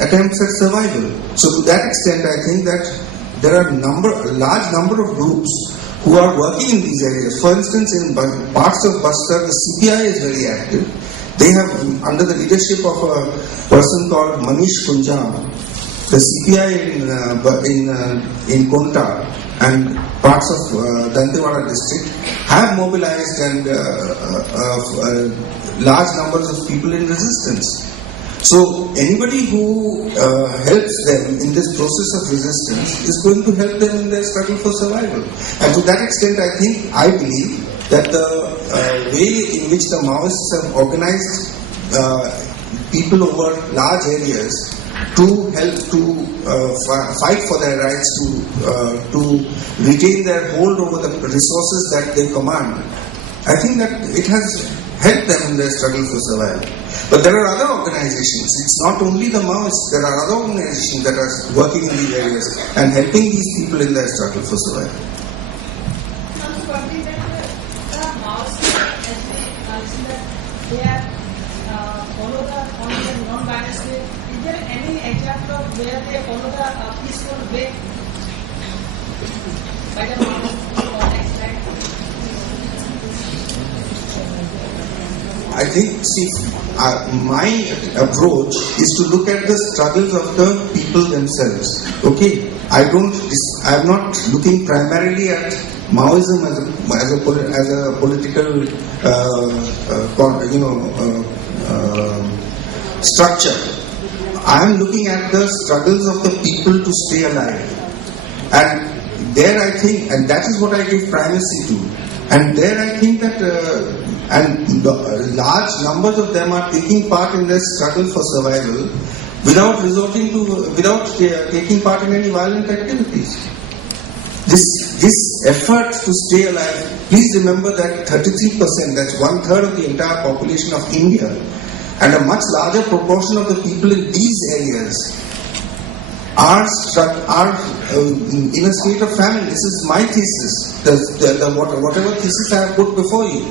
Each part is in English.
attempts at survival. So to that extent, I think that there are a large number of groups who are working in these areas. For instance, in parts of Bastar, the CPI is very active. They have, under the leadership of a person called Manish Kunjam, the CPI in Konta and parts of Dantewada district have mobilized and large numbers of people in resistance. So anybody who helps them in this process of resistance is going to help them in their struggle for survival. And to that extent, I believe that the way in which the Maoists have organized people over large areas to help to fight for their rights, to retain their hold over the resources that they command, I think that it has helped them in their struggle for survival. But there are other organizations. It's not only the Maoists. There are other organizations that are working in these areas and helping these people in their struggle for survival. Where they follow the peaceful way by the I think, my approach is to look at the struggles of the people themselves. Okay, I'm not looking primarily at Maoism as a political, structure. I am looking at the struggles of the people to stay alive, and there I think, and that is what I give primacy to. And there I think that, large numbers of them are taking part in their struggle for survival without taking part in any violent activities. This effort to stay alive, please remember that 33%, that's 1/3 of the entire population of India, and a much larger proportion of the people in these areas are in a state of famine. This is my thesis, whatever thesis I have put before you.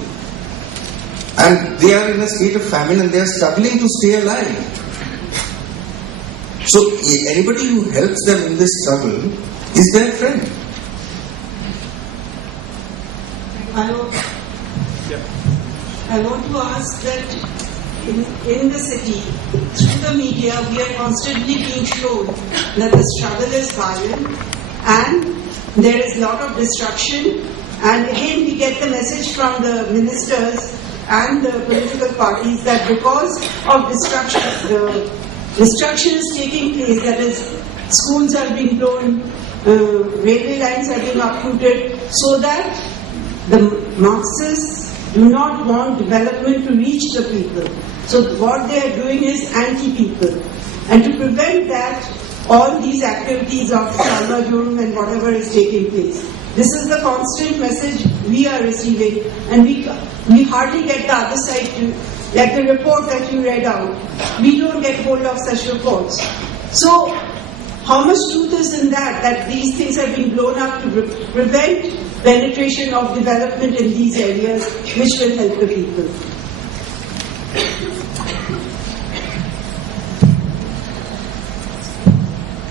And they are in a state of famine and they are struggling to stay alive. So anybody who helps them in this struggle is their friend. I want to ask that in the city, through the media, we are constantly being shown that the struggle is violent and there is a lot of destruction. And again, we get the message from the ministers and the political parties that because of destruction is taking place, that is, schools are being blown, railway lines are being uprooted, so that the Marxists do not want development to reach the people. So what they are doing is anti-people. And to prevent that, all these activities of Salma Jurm and whatever is taking place. This is the constant message we are receiving, and we hardly get the other side to, like the report that you read out. We don't get hold of such reports. So how much truth is in that these things are being blown up to prevent penetration of development in these areas, which will help the people?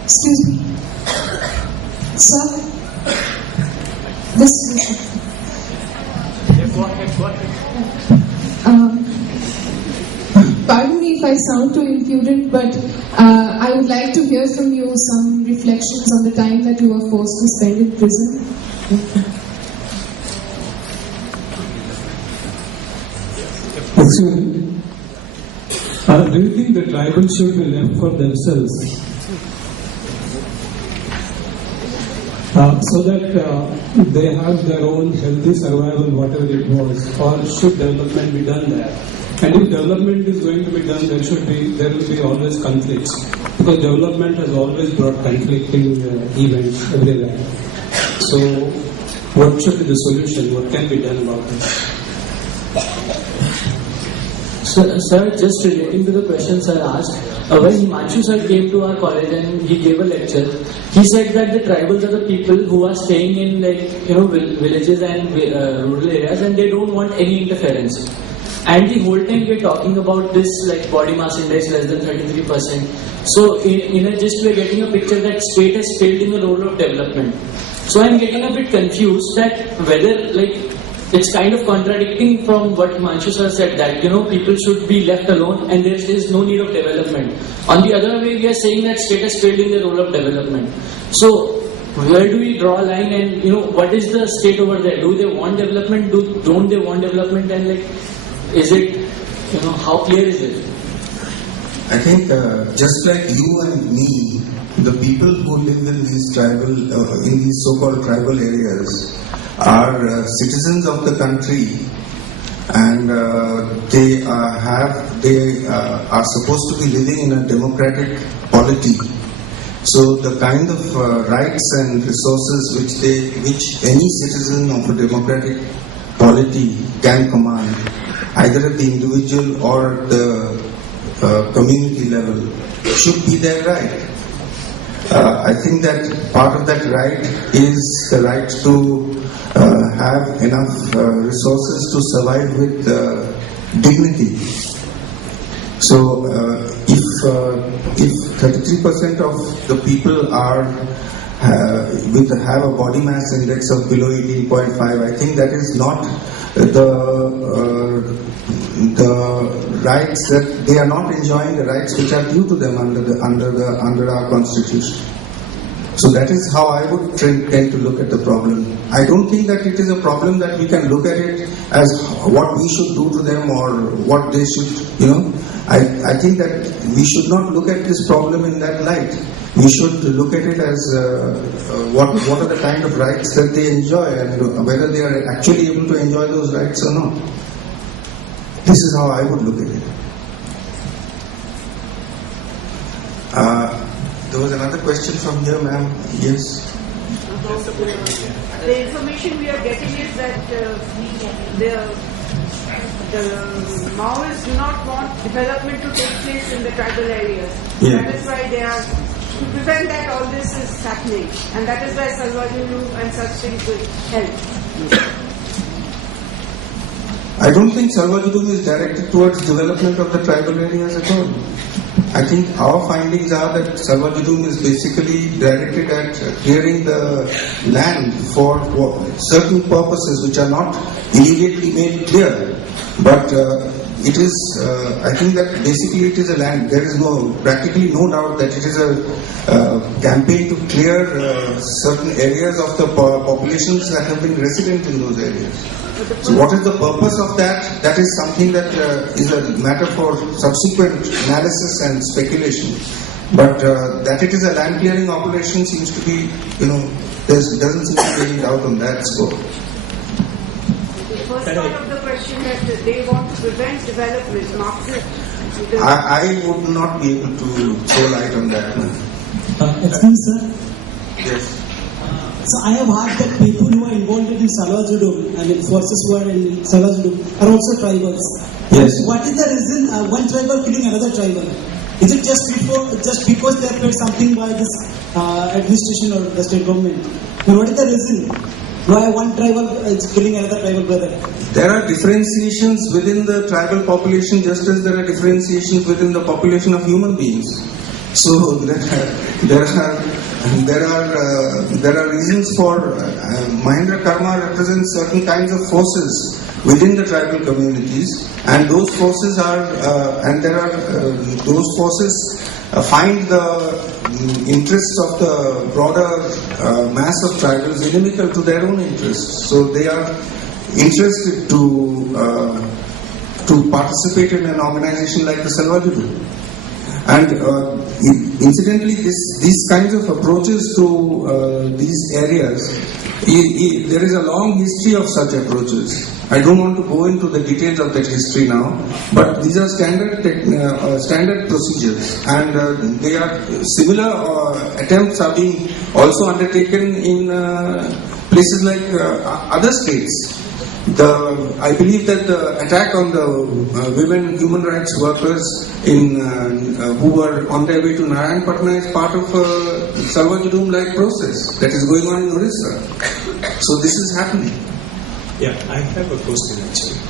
Excuse me. Sir, this is... Go ahead. Pardon me if I sound too impudent, but I would like to hear from you some reflections on the time that you were forced to spend in prison. Excuse me. Do you think the tribals should be left for themselves? So that they have their own healthy survival, whatever it was, or should development be done there? And if development is going to be done, there will be always conflicts, because development has always brought conflicting events everywhere. So, what should be the solution? What can be done about this? Sir, just relating to the questions sir asked, when Himanshu sir came to our college and he gave a lecture, he said that the tribals are the people who are staying in villages and rural areas, and they don't want any interference. And the whole time we're talking about this like body mass index less than 33%. So in a gist we're getting a picture that state has failed in the role of development. So I'm getting a bit confused that whether like it's kind of contradicting from what Himanshu sir said that people should be left alone and there is no need of development. On the other way we are saying that state has failed in the role of development. So where do we draw a line and what is the state over there? Do they want development? Don't they want development? And like is it how clear is it? I think just like you and me, the people who live in these in these so-called tribal areas are citizens of the country, and they are supposed to be living in a democratic polity. So the kind of rights and resources which any citizen of a democratic polity can command, either at the individual or the community level, should be their right. I think that part of that right is the right to have enough resources to survive with dignity. So if 33% of the people have a body mass index of below 18.5, I think that is not the rights that they are not enjoying the rights which are due to them under our constitution. So that is how I would tend to look at the problem. I don't think that it is a problem that we can look at it as what we should do to them or what they should, I think that we should not look at this problem in that light. We should look at it as what are the kind of rights that they enjoy and whether they are actually able to enjoy those rights or not. This is how I would look at it. There was another question from here, ma'am. Yes. The information we are getting is that the Maoists do not want development to take place in the tribal areas. Yeah. That is why they are, to prevent that all this is happening. And that is why Salwajulu and such things will help. I don't think Salwajulu is directed towards development of the tribal areas at all. I think our findings are that Salwajulu is basically directed at clearing the land for certain purposes which are not immediately made clear. But it is, I think that basically it is a land. There is practically no doubt that it is a campaign to clear certain areas of the populations that have been resident in those areas. So what is the purpose of that? That is something that is a matter for subsequent analysis and speculation. But that it is a land clearing operation seems to be, there doesn't seem to be any doubt on that score. The first part of the question that they want to prevent development, Marxist. I would not be able to throw light on that. Excuse me, sir. Yes. So I have heard that people who are involved in Salwajulu, forces who are in Salwajulu, are also tribals. Yes. What is the reason one tribal killing another tribal? Is it just because they have paid something by this administration or the state government? And what is the reason why one tribal is killing another tribal brother? There are differentiations within the tribal population just as there are differentiations within the population of human beings. So there are reasons for Mahindra Karma represents certain kinds of forces within the tribal communities, and those forces find the interests of the broader mass of tribals inimical to their own interests. So they are interested to participate in an organization like the Salwajulu. And incidentally, these kinds of approaches to these areas, there is a long history of such approaches. I don't want to go into the details of that history now, but these are standard procedures, and they are similar attempts are being also undertaken in places like other states. I believe that the attack on the women human rights workers who were on their way to Narayanpatna is part of a Salwajulu-like process that is going on in Orissa. So this is happening. Yeah, I have a question actually.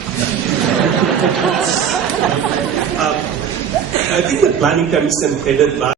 I think the planning commission headed by